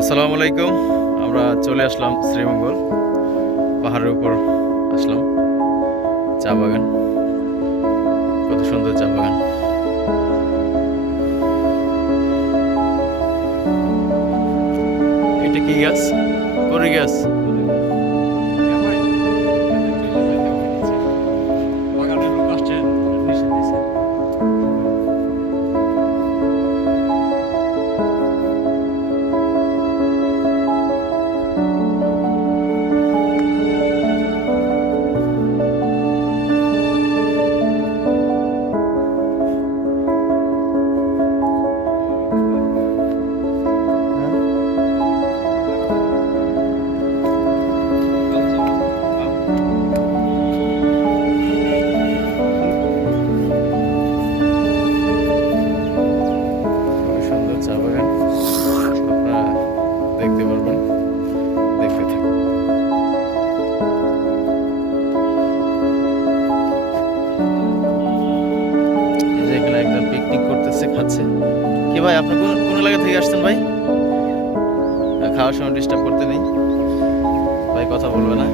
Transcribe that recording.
আসসালামু আলাইকুম। আমরা চলে আসলাম শ্রীমঙ্গল পাহাড়ের উপর আসলাম। চা বাগান। কত সুন্দর চা বাগান। এটা কি গাছ? করে গাছ? করতেছে খাচ্ছে। কি ভাই, আপনি কোন কোন এলাকা থেকে আসছেন ভাই? খাওয়ার সময় ডিস্টার্ব করতে নেই। ভাই, কথা বলবে না।